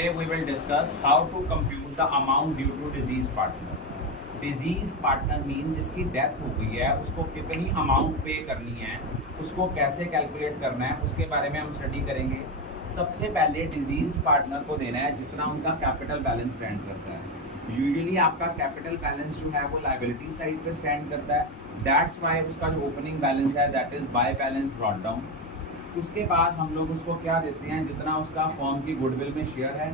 Today we will discuss how to compute the amount due to disease partner. Disease partner mean जिसकी death हो गई है उसको कितनी अमाउंट पे करनी है, उसको कैसे कैलकुलेट करना है, उसके बारे में हम स्टडी करेंगे। सबसे पहले डिजीज पार्टनर को देना है जितना उनका कैपिटल बैलेंस स्टैंड करता है। यूजुअली आपका कैपिटल बैलेंस जो है वो लायबिलिटी साइड पे स्टैंड करता है, दैट्स वाई उसका जो ओपनिंग बैलेंस है that is by balance brought down. उसके बाद हम लोग उसको क्या देते हैं, जितना उसका फर्म की गुडविल में शेयर है,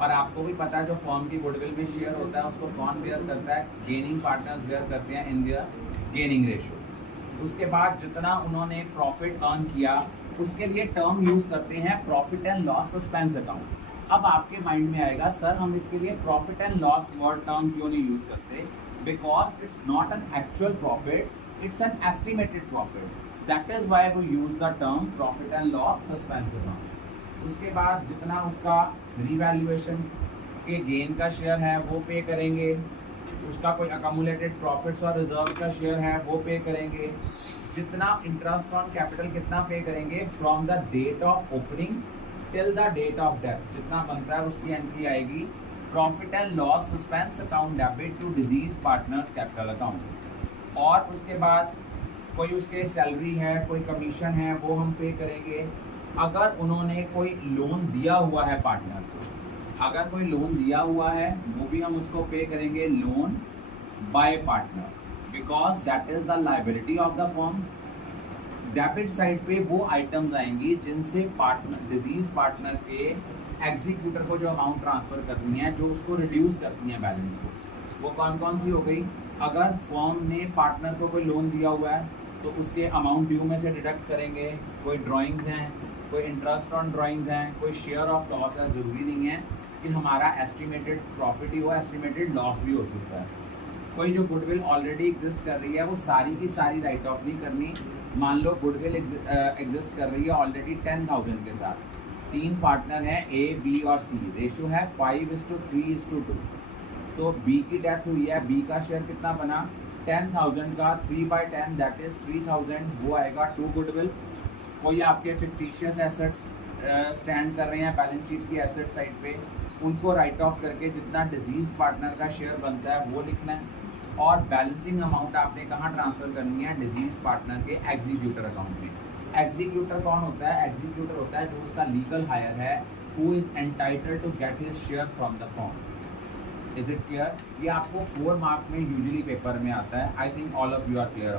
और आपको भी पता है जो फर्म की गुडविल में शेयर होता है उसको कौन बेयर करता है, गेनिंग पार्टनर्स बेयर करते हैं इन दियर गेनिंग रेशियो। उसके बाद जितना उन्होंने प्रॉफिट अर्न किया उसके लिए टर्म यूज करते हैं profit and loss suspense account. अब आपके माइंड में आएगा सर हम इसके लिए profit and loss word term क्यों नहीं यूज करते, because it's not an actual profit, it's an estimated profit, that is why we use the term profit and loss suspense account. उसके बाद जितना उसका रिवैल्यूएशन के गेन का शेयर है वो पे करेंगे, उसका कोई अकमुलेटेड प्रॉफिट्स और रिजर्व का शेयर है वो पे करेंगे, जितना इंटरेस्ट ऑन कैपिटल कितना पे करेंगे from the date of opening till the date of death, जितना बनता है उसकी एंट्री आएगी profit and loss suspense account debit to deceased partner's capital account. और उसके बाद कोई उसके सैलरी है, कोई कमीशन है वो हम पे करेंगे। अगर उन्होंने कोई लोन दिया हुआ है पार्टनर को, अगर कोई लोन दिया हुआ है वो भी हम उसको पे करेंगे loan by partner, because that is the liability of the firm. Debit side पे वो आइटम्स आएंगी जिनसे पार्टनर डिजीज पार्टनर के एग्जीक्यूटर को जो अमाउंट ट्रांसफर करनी है, जो उसको रिड्यूस करती है बैलेंस को, वो कौन कौन सी हो गई। अगर फर्म ने पार्टनर को कोई लोन दिया हुआ है तो उसके अमाउंट ड्यू में से डिडक्ट करेंगे, कोई ड्राइंग्स हैं, कोई इंटरेस्ट ऑन ड्राइंग्स हैं, कोई शेयर ऑफ लॉस है। ज़रूरी नहीं है कि हमारा एस्टिमेटेड प्रॉफिट ही हो, एस्टिमेटेड लॉस भी हो सकता है। कोई जो गुडविल ऑलरेडी एग्जिस्ट कर रही है वो सारी की सारी राइट ऑफ नहीं करनी। मान लो गुडविल एग्जिस्ट कर रही है ऑलरेडी 10,000 के साथ, 3 पार्टनर हैं A, B और C, रेशियो है 5:3:2। तो B की डेथ हुई है, B का शेयर कितना बना 10,000 का 3/10 दैट इज 3,000, वो आएगा टू गुडविल। कोई आपके फिक्टिशियस एसेट्स स्टैंड कर रहे हैं बैलेंस शीट की एसेट साइड पे, उनको राइट ऑफ करके जितना डिजीज पार्टनर का शेयर बनता है वो लिखना है। और बैलेंसिंग अमाउंट आपने कहाँ ट्रांसफर करनी है, डिजीज पार्टनर के एग्जीक्यूटर अकाउंट में। एग्जीक्यूटर कौन होता है, एग्जीक्यूटर होता है जो उसका लीगल हायर है, who is entitled to get his share from the firm. Is it clear? ये आपको 4 मार्क्स में यूजुअली पेपर में आता है। I think all of you are clear.